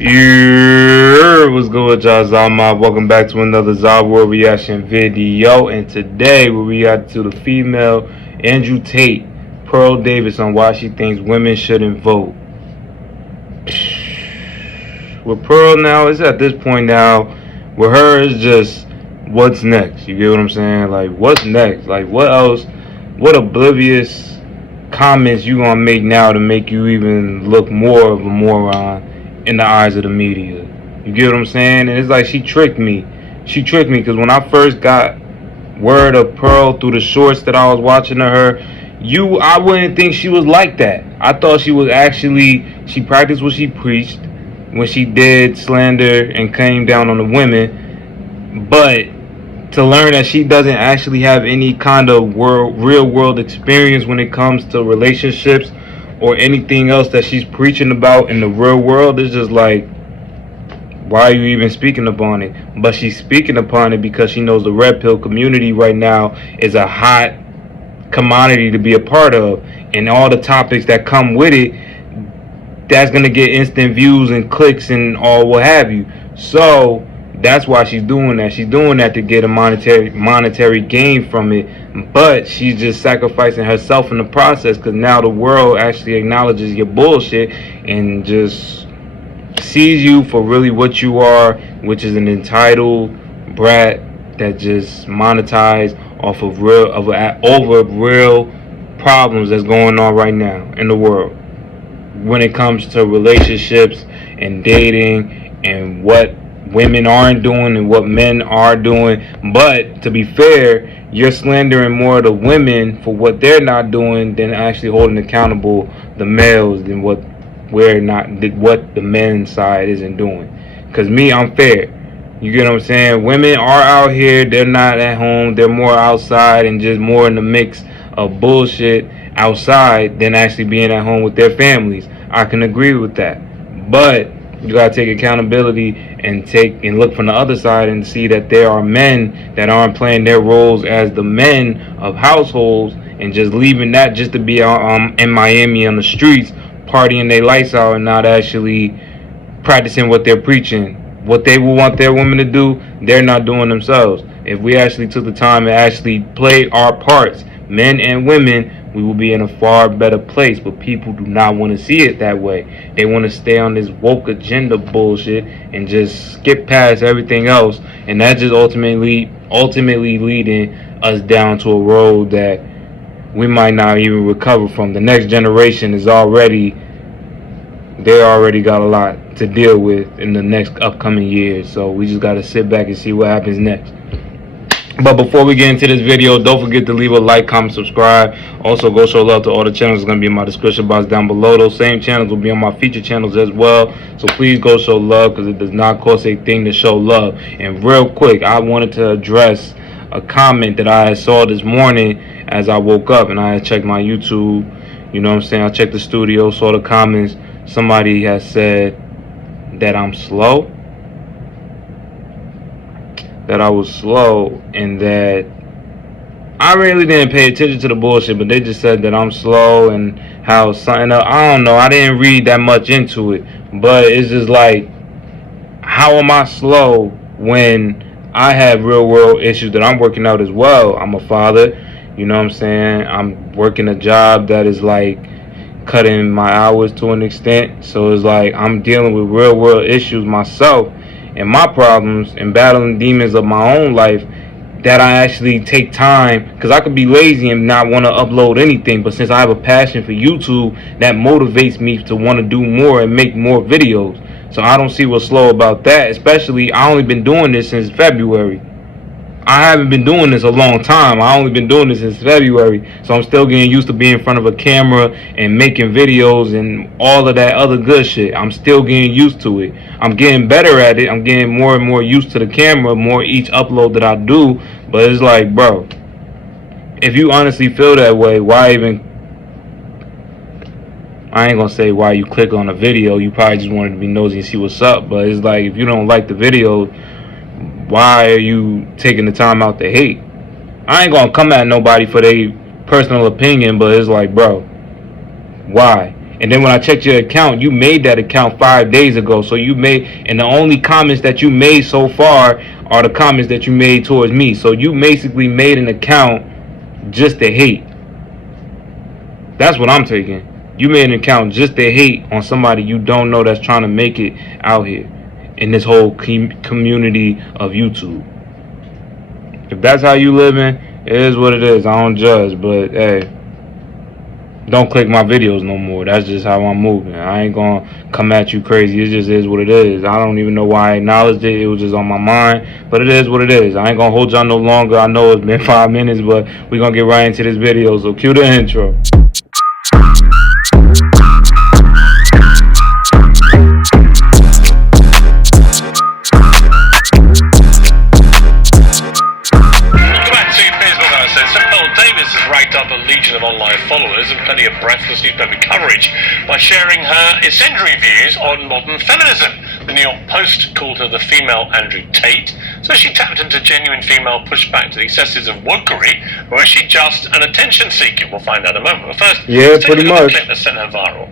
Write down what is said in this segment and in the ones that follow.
Yeah, what's good with y'all? Zama. Welcome back to another Zahier reaction video. And today we react to the female Andrew Tate, Pearl Davis, on why she thinks women shouldn't vote. With Pearl now, it's at this point now, with her, it's just what's next. You get what I'm saying? Like, what's next? Like, what else? What oblivious comments you gonna make now to make you even look more of a moron in the eyes of the media? You get what I'm saying? And it's like she tricked me. She tricked me because when I first got word of Pearl through the shorts that I was watching of her, I wouldn't think she was like that. I thought she was actually, she practiced what she preached when she did slander and came down on the women. But to learn that she doesn't actually have any kind of real world experience when it comes to relationships or anything else that she's preaching about in the real world, is just like, why are you even speaking upon it? But she's speaking upon it because she knows the red pill community right now is a hot commodity to be a part of, and all the topics that come with it, that's gonna get instant views and clicks and all what have you. So that's why she's doing that. She's doing that to get a monetary gain from it, but she's just sacrificing herself in the process, because now the world actually acknowledges your bullshit and just sees you for really what you are, which is an entitled brat that just monetized off of over real problems that's going on right now in the world when it comes to relationships and dating and what women aren't doing and what men are doing. But to be fair, you're slandering more of the women for what they're not doing than actually holding accountable the males than what the men's side isn't doing. Because me, I'm fair. You get what I'm saying? Women are out here, they're not at home, they're more outside and just more in the mix of bullshit outside than actually being at home with their families. I can agree with that. But you gotta take accountability and look from the other side and see that there are men that aren't playing their roles as the men of households and just leaving that just to be in Miami on the streets partying their lights out and not actually practicing what they're preaching. What they will want their women to do, they're not doing themselves. If we actually took the time and actually played our parts, men and women, we will be in a far better place. But people do not want to see it that way. They want to stay on this woke agenda bullshit and just skip past everything else, and that just ultimately leading us down to a road that we might not even recover from. The next generation is they already got a lot to deal with in the next upcoming years. So we just got to sit back and see what happens next. But before we get into this video, don't forget to leave a like, comment, subscribe. Also, go show love to all the channels. It's going to be in my description box down below. Those same channels will be on my feature channels as well. So please go show love, because it does not cost a thing to show love. And real quick, I wanted to address a comment that I saw this morning as I woke up and I had checked my YouTube. You know what I'm saying? I checked the studio, saw the comments. Somebody has said that I'm slow, that I was slow, and that I really didn't pay attention to the bullshit, but they just said that I'm slow and how something else. I don't know. I didn't read that much into it, but it's just like, how am I slow when I have real world issues that I'm working out as well? I'm a father, you know what I'm saying? I'm working a job that is like cutting my hours to an extent, so it's like I'm dealing with real world issues myself and my problems and battling demons of my own life, that I actually take time, because I could be lazy and not want to upload anything, but since I have a passion for YouTube, that motivates me to want to do more and make more videos. So I don't see what's slow about that, especially I only been doing this since February. I haven't been doing this a long time. I only been doing this since February, so I'm still getting used to being in front of a camera and making videos and all of that other good shit. I'm still getting used to it. I'm getting better at it. I'm getting more and more used to the camera, more each upload that I do. But it's like, bro, if you honestly feel that way, why even? I ain't gonna say why you click on a video. You probably just wanted to be nosy and see what's up. But it's like, if you don't like the video, why are you taking the time out to hate? I ain't gonna come at nobody for their personal opinion, but it's like, bro, why? And then when I checked your account, you made that account 5 days ago. So you made, and the only comments that you made so far are the comments that you made towards me. So you basically made an account just to hate. That's what I'm taking. You made an account just to hate on somebody you don't know that's trying to make it out here in this whole community of YouTube. If that's how you living, it is what it is. I don't judge, but hey, don't click my videos no more. That's just how I'm moving. I ain't gonna come at you crazy. It just is what it is. I don't even know why I acknowledged it. It was just on my mind, but it is what it is. I ain't gonna hold y'all no longer. I know it's been 5 minutes, but we're gonna get right into this video. So cue the intro. Of online followers and plenty of breathless newspaper coverage by sharing her incendiary views on modern feminism. The New York Post called her the female Andrew Tate, so she tapped into genuine female pushback to the excesses of wokery, or is she just an attention seeker? We'll find out in a moment. But first, yeah, pretty much. The clip that sent her viral.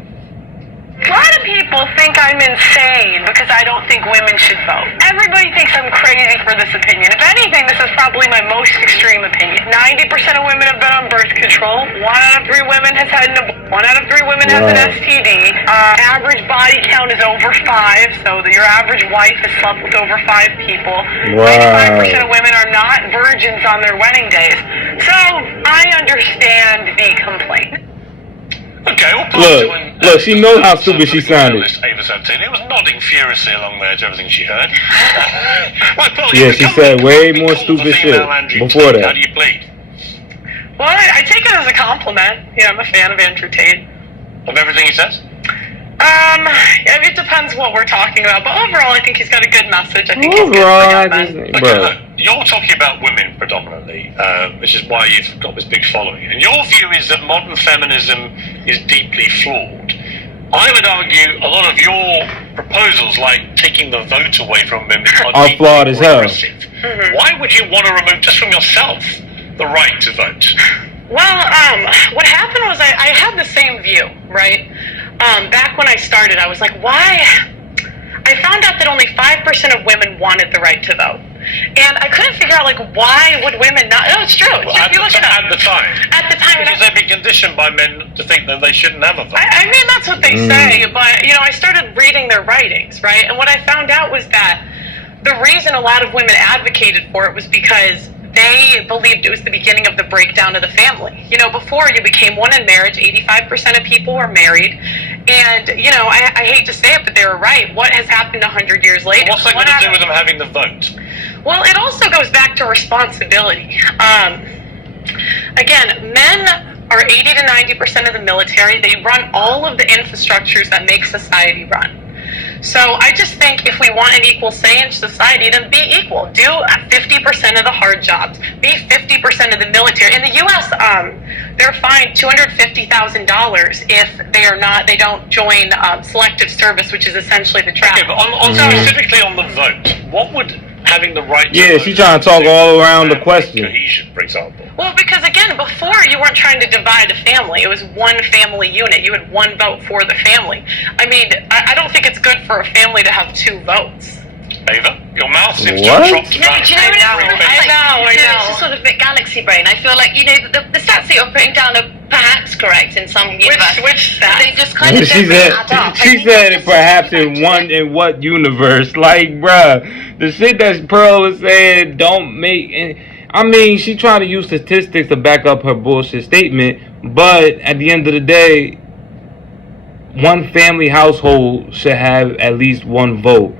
A lot of people think I'm insane because I don't think women should vote. Everybody thinks I'm crazy for this opinion. If anything, this is probably my most extreme opinion. 90% of women have been on birth control. 1 out of 3 women has had an abortion. 1 out of 3 women has an STD. Average body count is over 5, so your average wife has slept with over 5 people. 95% of women are not virgins on their wedding days. So I understand the complaint. Okay, well, look, she knows how stupid she sounded. Ava was nodding furiously along there to everything she heard. Yeah, she said way more stupid shit before that. How do you plead? Well, I take it as a compliment. Yeah, I'm a fan of Andrew Tate. Of everything he says? It depends what we're talking about, but overall, I think he's got a good message. I think you're talking about women predominantly, which is why you've got this big following. And your view is that modern feminism is deeply flawed. I would argue a lot of your proposals, like taking the vote away from women, are flawed as hell. Why would you want to remove just from yourself the right to vote? Well, what happened was I had the same view, right? Back when I started, I was like, why? I found out that only 5% of women wanted the right to vote. And I couldn't figure out, like, why would women not? No, it's true. Well, at the time. At the time. Because they've been conditioned by men to think that they shouldn't have a vote. I mean, that's what they say, but, I started reading their writings, right? And what I found out was that the reason a lot of women advocated for it was because they believed it was the beginning of the breakdown of the family. Before you became one in marriage, 85% of people were married. And, I hate to say it, but they were right. What has happened 100 years later? What's that going to do with them having the vote? Well, it also goes back to responsibility. Again, men are 80 to 90% of the military. They run all of the infrastructures that make society run. So I just think if we want an equal say in society, then be equal. Do 50% of the hard jobs. Be 50% of the military. In the U.S., they're fined $250,000 if they don't join selective service, which is essentially the trap. Okay, but specifically on the vote, what would having the right to vote she's trying to talk all around the question. Cohesion, for example. Well, because again, before you weren't trying to divide a family. It was one family unit. You had one vote for the family. I mean, I don't think it's good for a family to have 2 votes. Ava, your mouth seems to have dropped. Do you know I know. It's sort of a bit galaxy brain. I feel like, the stats that you're putting down are perhaps correct in some universe. Which stats? They just kind of don't really add up. She said it perhaps in what universe? Like, bruh, the shit that Pearl was saying don't make... I mean, she trying to use statistics to back up her bullshit statement, but at the end of the day, one family household should have at least 1 vote.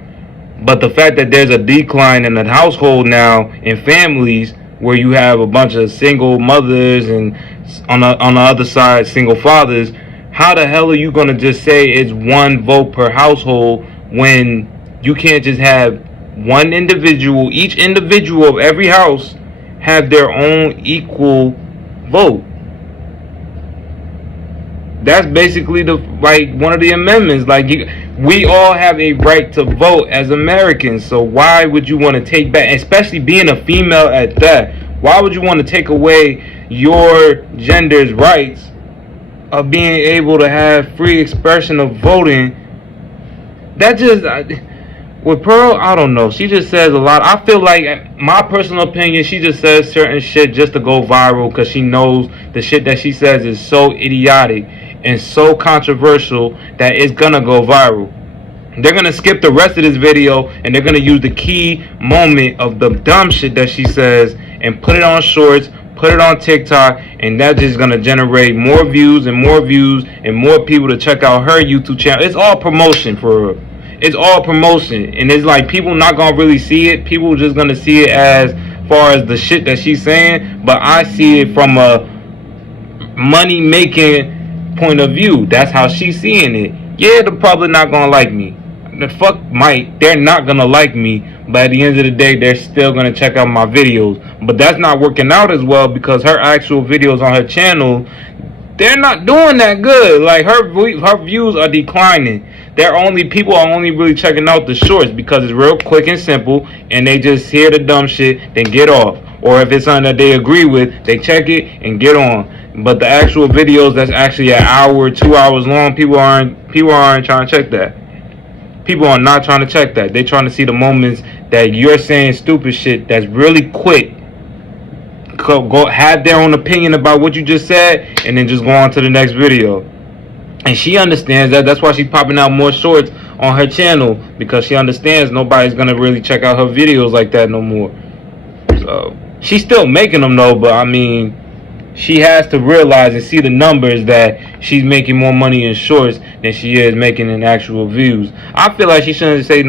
But the fact that there's a decline in the household now in families where you have a bunch of single mothers and on the other side single fathers, how the hell are you going to just say it's 1 vote per household when you can't just have one individual, each individual of every house have their own equal vote? That's basically one of the amendments. We all have a right to vote as Americans. So why would you want to take back, especially being a female at that? Why would you want to take away your gender's rights of being able to have free expression of voting, that just with Pearl, I don't know. She just says a lot. I feel like, my personal opinion, she just says certain shit just to go viral because she knows the shit that she says is so idiotic and so controversial that it's gonna go viral. They're gonna skip the rest of this video and they're gonna use the key moment of the dumb shit that she says and put it on shorts, put it on TikTok, and that's just gonna generate more views and more views and more people to check out her YouTube channel. It's all promotion for her. It's all promotion, and it's like people not gonna really see it. People just gonna see it as far as the shit that she's saying, but I see it from a money making point of view. That's how she's seeing it. Yeah, they're probably not gonna like me. The fuck might, they're not gonna like me, but at the end of the day, they're still gonna check out my videos. But that's not working out as well because her actual videos on her channel, they're not doing that good. Like her views are declining. People are only really checking out the shorts because it's real quick and simple, and they just hear the dumb shit, then get off. Or if it's something that they agree with, they check it and get on. But the actual videos that's actually an hour, 2 hours long, people aren't trying to check that. People are not trying to check that. They're trying to see the moments that you're saying stupid shit that's really quick. Go have their own opinion about what you just said, and then just go on to the next video. And she understands that. That's why she's popping out more shorts on her channel, because she understands nobody's gonna really check out her videos like that no more. So she's still making them though, but I mean, she has to realize and see the numbers that she's making more money in shorts than she is making in actual views. I feel like she shouldn't say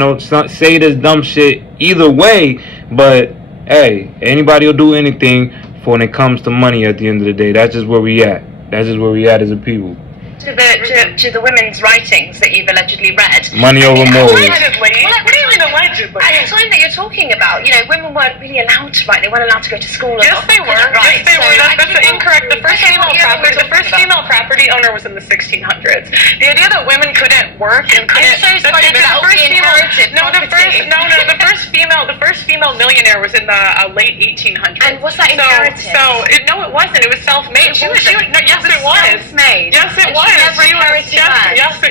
this dumb shit either way, but hey, anybody will do anything for when it comes to money at the end of the day. That's just where we at. That's just where we at as a people. To the women's writings that you've allegedly read. Money over morals. Allegedly? What do you mean allegedly? At the time that you're talking about, women weren't really allowed to write. They weren't allowed to go to school. Yes, they were. Right. Yes, they were. That's incorrect. The first female property owner was in the 1600s. The idea that women couldn't work and couldn't. I'm so sorry, that would be inherited property. The first female millionaire was in the late 1800s. And was that inherited? No, it wasn't. It was self-made. Yes, it was. Self-made. Yes, it was.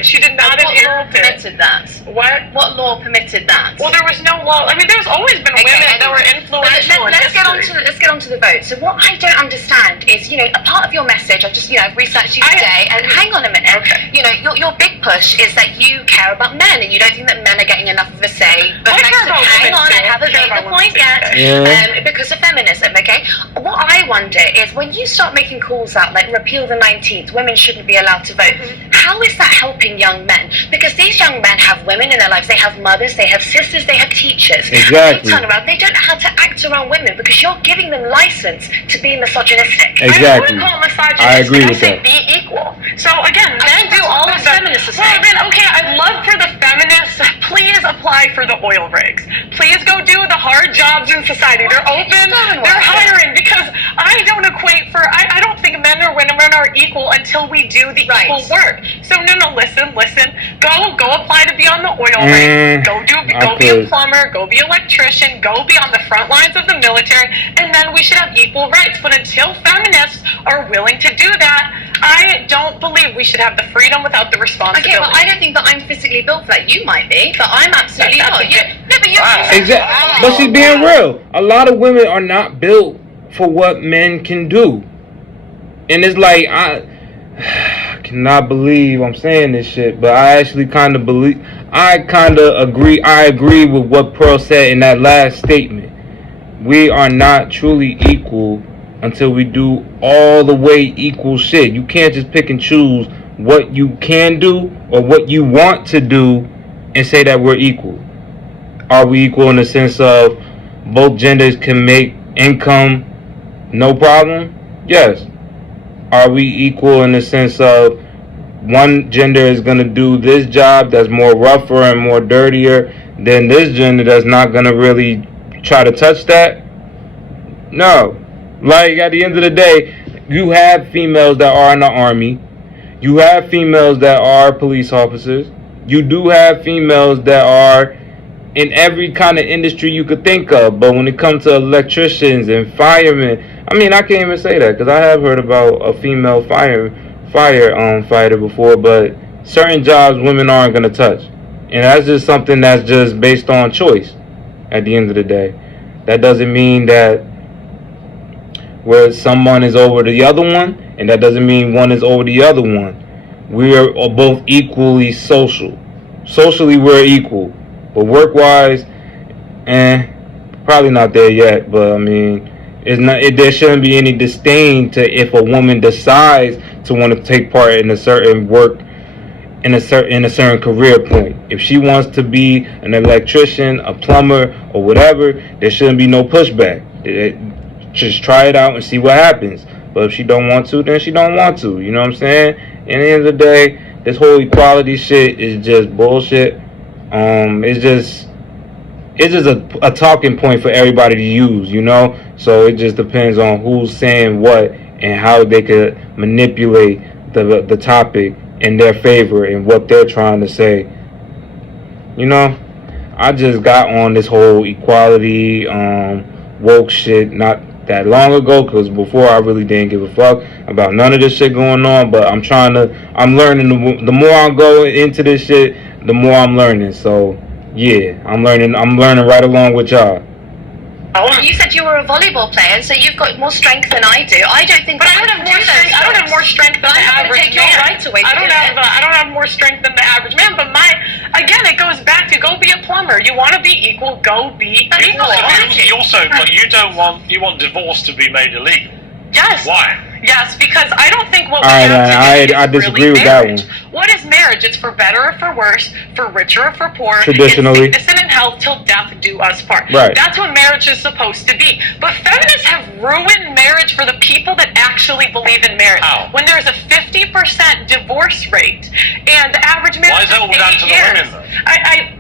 She did not inherit it. Permitted that? What law permitted that? Well, there was no law. I mean, there's always been women that were influential. Let's get on to the vote. So what I don't understand is, a part of your message. I've researched you today, and hang on a minute. Okay. Your big push is that you care about men, and you don't think that men are getting enough of a say. But hang on, I haven't made the point yet. Because of feminism, okay? What I wonder is when you start making calls out like repeal the 19th, women shouldn't be allowed to vote. How is that helping young men? Because these young men have women in their lives. They have mothers, they have sisters, they have teachers. Exactly. They turn around, they don't know how to act around women because you're giving them license to be misogynistic. Exactly. I wouldn't call it misogynistic. I agree with that. Be equal. So again, men do all of that. Well, then, okay, I'd love for the feminists, please apply for the oil rigs. Please go do the hard jobs in society. They're open, they're hiring, because I don't think men or women are equal until we do the equal work. So no, listen. Go apply to be on the oil rig. Go be a plumber. Go be an electrician. Go be on the front lines of the military, and then we should have equal rights. But until feminists are willing to do that, I don't believe we should have the freedom without the responsibility. Okay, but I don't think that I'm physically built for that. You might be, but I'm absolutely not. Exactly. But she's being real. A lot of women are not built for what men can do, and it's like I cannot believe I'm saying this shit, but I actually kind of agree. I agree with what Pearl said in that last statement. We are not truly equal until we do all the way equal shit. You can't just pick and choose what you can do or what you want to do and say that we're equal. Are we equal in the sense of both genders can make income no problem? Yes. Are we equal in the sense of one gender is going to do this job that's more rougher and more dirtier than this gender that's not going to really try to touch that? No. Like, at the end of the day, you have females that are in the army. You have females that are police officers. You do have females that are in every kind of industry you could think of. But when it comes to electricians and firemen, I mean, I can't even say that because I have heard about a female fighter before, but certain jobs women aren't gonna touch, and that's just something that's just based on choice. At the end of the day, that doesn't mean that where someone is over the other one, and that doesn't mean one is over the other one. We are both equally social. Socially, we're equal, but work-wise, probably not there yet. But I mean, it's not. There shouldn't be any disdain to if a woman decides to want to take part in a certain work, in a certain career point. If she wants to be an electrician, a plumber, or whatever, there shouldn't be no pushback. Just try it out and see what happens. But if she don't want to, then she don't want to. You know what I'm saying? At the end of the day, this whole equality shit is just bullshit. It's just a talking point for everybody to use, you know? So it just depends on who's saying what and how they could manipulate the topic in their favor and what they're trying to say. You know? I just got on this whole equality, woke shit not that long ago, because before I really didn't give a fuck about none of this shit going on, but I'm learning. The more I go into this shit, the more I'm learning. So yeah, I'm learning right along with y'all. You said you were a volleyball player, so you've got more strength than I do. I don't think. But I don't have more strength than the average man. I don't have more strength than the average man. But again, it goes back to go be a plumber. You want to be equal, go be equal. You want divorce to be made illegal. Yes. Why? Yes, because I don't think what we have today is disagree really with marriage. that one. What is marriage? It's for better or for worse, for richer or for poor, traditionally, in sickness and in health, till death do us part. Right. That's what marriage is supposed to be. But feminists have ruined marriage for the people that actually believe in marriage. How? When there's a 50% divorce rate, and the average marriage is that all down to the women, though?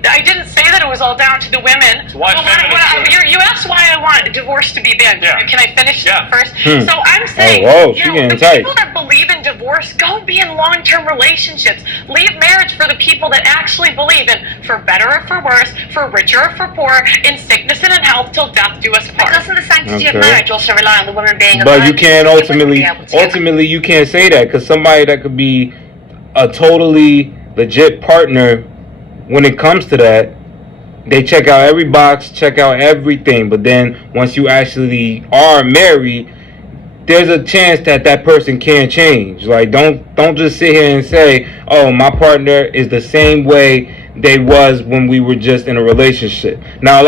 I didn't say that it was all down to the women. So why you asked why I want divorce to be banned. Yeah. Can I finish first? Hmm. So I'm saying, the people that believe in divorce, go be in long-term relationships. Leave marriage for the people that actually believe in for better or for worse, for richer or for poor, in sickness and in health, till death do us part. But doesn't the sanctity of marriage also rely on the woman being a But virgin? you can't ultimately you can't say that, because somebody that could be a totally legit partner when it comes to that, they check out every box, check out everything, but then once you actually are married, there's a chance that person can change. Like, don't just sit here and say, oh, my partner is the same way they was when we were just in a relationship. Now,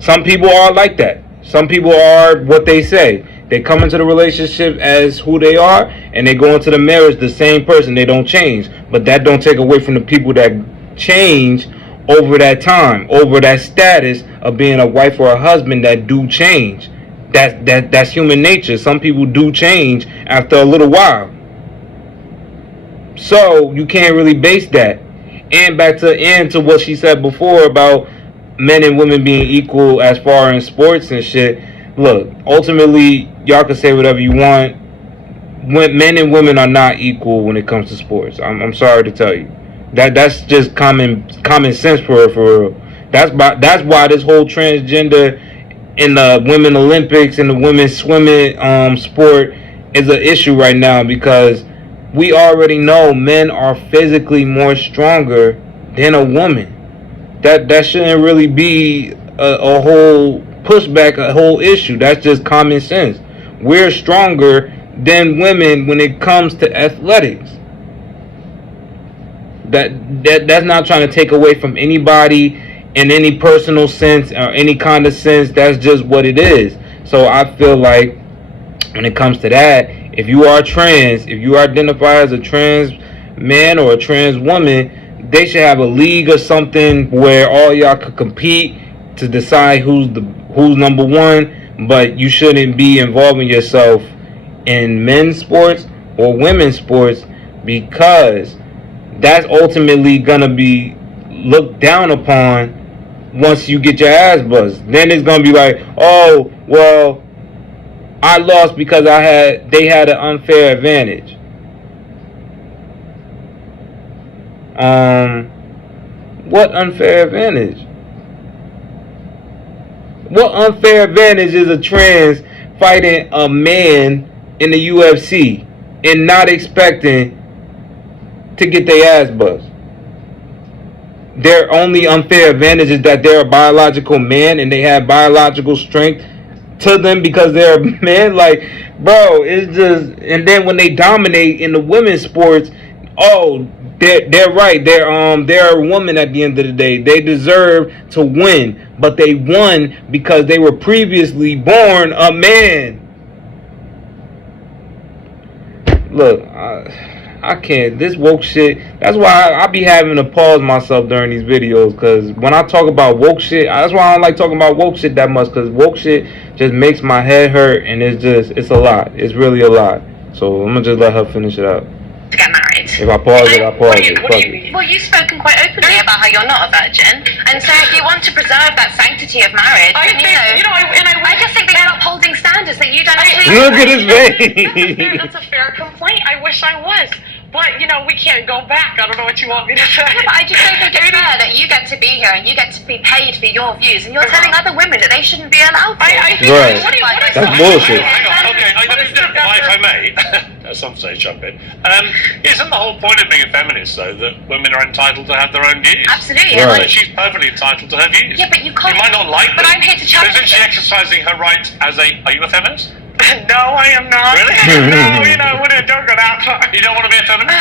some people are like that. Some people are what they say. They come into the relationship as who they are, and they go into the marriage the same person. They don't change. But that don't take away from the people that change over that time, over that status of being a wife or a husband, that do change. That's human nature. Some people do change after a little while. So you can't really base that. And back to what she said before about men and women being equal as far in sports and shit. Look, ultimately, y'all can say whatever you want. Men and women are not equal when it comes to sports. I'm sorry to tell you. That's just common sense for real. That's why this whole transgender in the women Olympics and the women's swimming sport is an issue right now, because we already know men are physically more stronger than a woman. That shouldn't really be a whole pushback, a whole issue. That's just common sense. We're stronger than women when it comes to athletics. That's not trying to take away from anybody in any personal sense or any kind of sense. That's just what it is. So I feel like when it comes to that, if you are trans, if you identify as a trans man or a trans woman, they should have a league or something where all y'all could compete to decide who's number one. But you shouldn't be involving yourself in men's sports or women's sports, because that's ultimately gonna be looked down upon once you get your ass buzzed. Then it's gonna be like, oh, well, I lost because they had an unfair advantage. What unfair advantage? What unfair advantage is a trans fighting a man in the UFC and not expecting to get their ass bust. Their only unfair advantage is that they're a biological man and they have biological strength to them because they're a man. Like, bro, it's just. And then when they dominate in the women's sports, oh, they're right. They're a woman at the end of the day. They deserve to win, but they won because they were previously born a man. Look, I can't. This woke shit. That's why I be having to pause myself during these videos. Because when I talk about woke shit, that's why I don't like talking about woke shit that much. Because woke shit just makes my head hurt. And it's a lot. It's really a lot. So I'm going to just let her finish it out. To get married. If I pause it, I pause it. What do you mean? Well, you've spoken quite openly about how you're not a virgin. And so if you want to preserve that sanctity of marriage, I just think that you're upholding standards that you don't actually Look at his face. That's a fair complaint. I wish I was. But, we can't go back. I don't know what you want me to say. Yeah, but I just don't think it's fair that you get to be here and you get to be paid for your views, and you're telling other women that they shouldn't be allowed to. I think Right. That's bullshit. Hang on, okay, if I may, at some stage jump in. Isn't the whole point of being a feminist, though, that women are entitled to have their own views? Absolutely. Right. And she's perfectly entitled to her views. Yeah, but you can't. You might not like them. But I'm here to challenge Isn't she them. exercising her rights as a... Are you a feminist? No, I am not. Really? No, don't go that far. You don't want to be a feminist?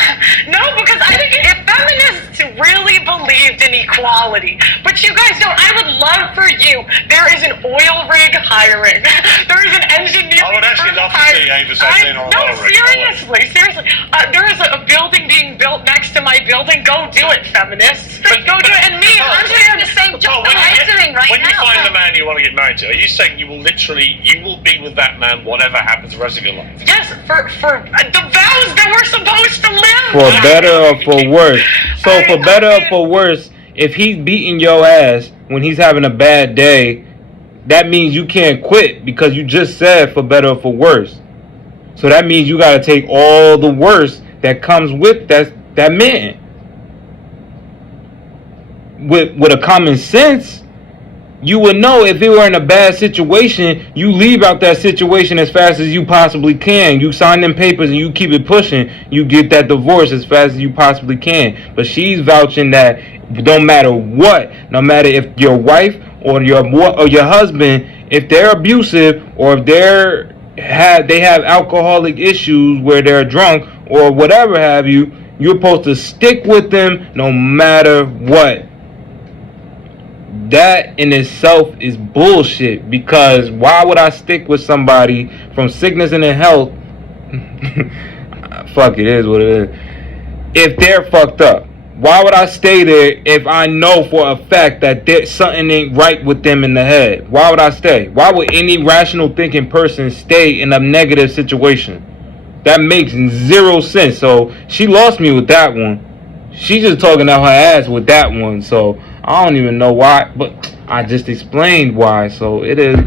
No, because I think if feminists really believed in equality, but you guys don't, I would love for you, there is an oil rig hiring. There is an engineering I would actually firm love to see Ava Sassoon on an oil rig. Seriously. There is a building being built next to my building. Go do it, feminists. Go do it. And me, I'm doing the same job that I'm doing right now. When you find the man you want to get married to, are you saying you will be with that man whatever happens the rest of your life? Yes, for the vows that we're supposed to live. For better or for worse. So for better or for worse, if he's beating your ass when he's having a bad day, that means you can't quit because you just said for better or for worse. So that means you gotta take all the worst that comes with that man. With a common sense, you would know if you were in a bad situation, you leave out that situation as fast as you possibly can. You sign them papers and you keep it pushing. You get that divorce as fast as you possibly can. But she's vouching that no matter what, no matter if your wife or your husband, if they're abusive or if they have alcoholic issues where they're drunk or whatever have you, you're supposed to stick with them no matter what. That in itself is bullshit, because why would I stick with somebody from sickness and in health? Fuck, it is what it is. If they're fucked up, why would I stay there if I know for a fact that something ain't right with them in the head? Why would I stay? Why would any rational thinking person stay in a negative situation? That makes zero sense. So she lost me with that one. She's just talking out her ass with that one. So I don't even know why, but I just explained why. So it is.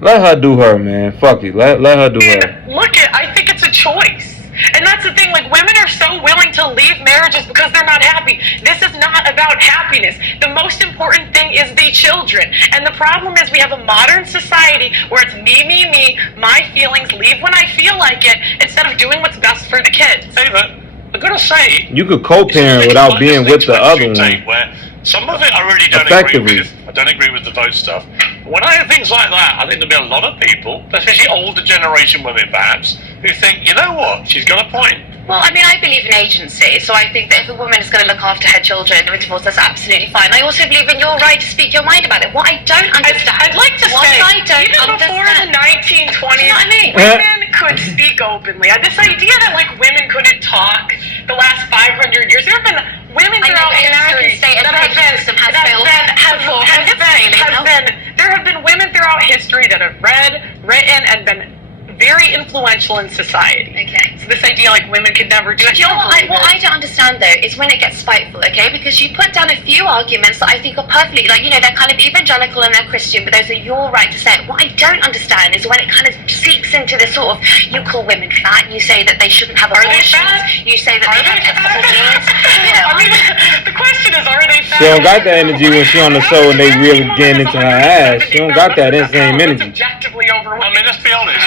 Let her do her, man. Fuck it. Let her do her. I think it's a choice. And that's the thing, women are so willing to leave marriages because they're not happy. This is not about happiness. The most important thing is the children. And the problem is we have a modern society where it's me, my feelings, leave when I feel like it, instead of doing what's best for the kids. Ava, I've got to say... You could co-parent without being with the other one. Where some of it I really don't agree with. I don't agree with the vote stuff. When I hear things like that, I think there'll be a lot of people, especially older generation women perhaps, who think, you know what, she's got a point. Well, I mean, I believe in agency, so I think that if a woman is going to look after her children with divorce, that's absolutely fine. I also believe in your right to speak your mind about it. What I don't understand... I'd like to say, even before the 1920s, you know what I mean? women could speak openly. This idea that, women couldn't talk the last 500 years, there have been women throughout history there have been women throughout history that have read, written, and been very influential in society. Okay. So this idea women could never do it. You know what I don't understand though is when it gets spiteful, okay? Because you put down a few arguments that I think are perfectly, they're kind of evangelical and they're Christian, but those are your right to say it. What I don't understand is when it kind of seeps into this sort of, you call women fat, you say that they shouldn't have abortions, you say that they have ethical genes. The question is, are they fat? She don't got that energy when she on the show and they really getting into her ass. She don't got that same energy. Objectively overwhelming. I mean, let's be honest,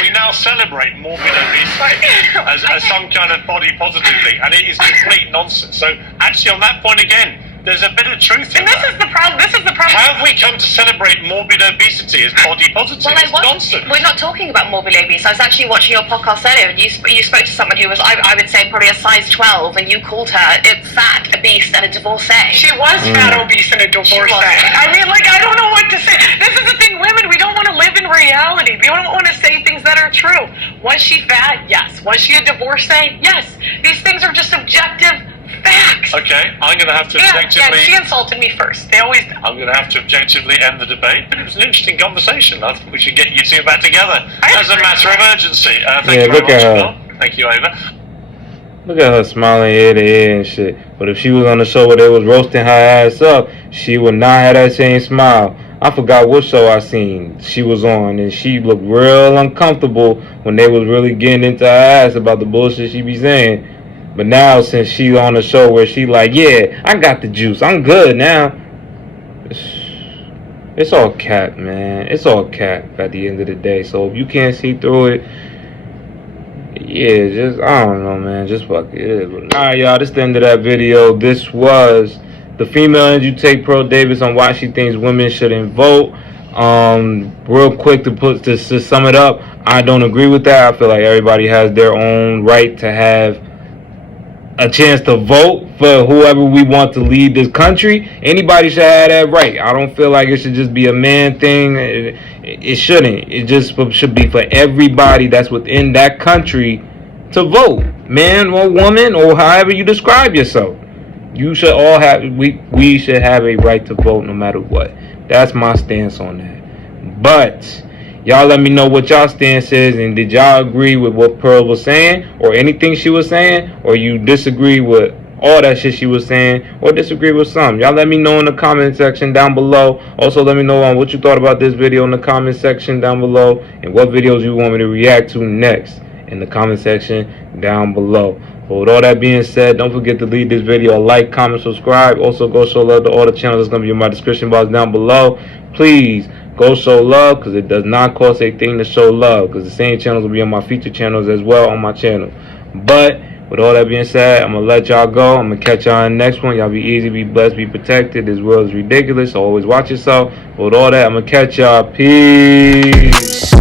we now celebrate morbid obesity. as some kind of body positively, and it is complete nonsense. So actually, on that point again, there's a bit of truth in that. This is the problem. How have we come to celebrate morbid obesity as body positive? Well, it's nonsense. We're not talking about morbid obesity. I was actually watching your podcast earlier, and you spoke to someone who was, I would say, probably a size 12, and you called her fat, obese, and a divorcee. She was fat, obese, and a divorcee. I mean, like, I don't know what to say. This is the thing, women, we don't want to live in reality. We don't want to say things that are true. Was she fat? Yes. Was she a divorcee? Yes. These things are just objective facts. Okay, I'm going to have to objectively... Yeah, she insulted me first. They always do. I'm going to have to objectively end the debate. It was an interesting conversation. I think we should get you two back together as a matter of urgency. Thank you very much, Bill. Thank you, Ava. Look at her smiling ear to ear and shit. But if she was on the show where they was roasting her ass up, she would not have that same smile. I forgot what show I seen she was on, and she looked real uncomfortable when they was really getting into her ass about the bullshit she be saying. But now, since she's on a show where she like, yeah, I got the juice, I'm good now. It's all cap, man. It's all cap at the end of the day. So if you can't see through it, yeah, just, I don't know, man. Just fuck it. Alright, y'all, this is the end of that video. This was the female Andrew Tate Pearl Davis on why she thinks women shouldn't vote. Real quick to sum it up, I don't agree with that. I feel like everybody has their own right to have a chance to vote for whoever we want to lead this country. Anybody should have that right. I don't feel like it should just be a man thing. It shouldn't. It just should be for everybody that's within that country to vote, man or woman or however you describe yourself. You should all have, we should have a right to vote no matter what. That's my stance on that. But y'all let me know what y'all stance is, and did y'all agree with what Pearl was saying or anything she was saying, or you disagree with all that shit she was saying, or disagree with some? Y'all let me know in the comment section down below. Also let me know on what you thought about this video in the comment section down below, and what videos you want me to react to next in the comment section down below. But with all that being said, don't forget to leave this video a like, comment, subscribe. Also go show love to all the channels that's going to be in my description box down below. Please go show love, because it does not cost a thing to show love, because the same channels will be on my feature channels as well on my channel. But with all that being said, I'm going to let y'all go. I'm going to catch y'all in the next one. Y'all be easy, be blessed, be protected. This world is ridiculous, so always watch yourself. But with all that, I'm going to catch y'all. Peace.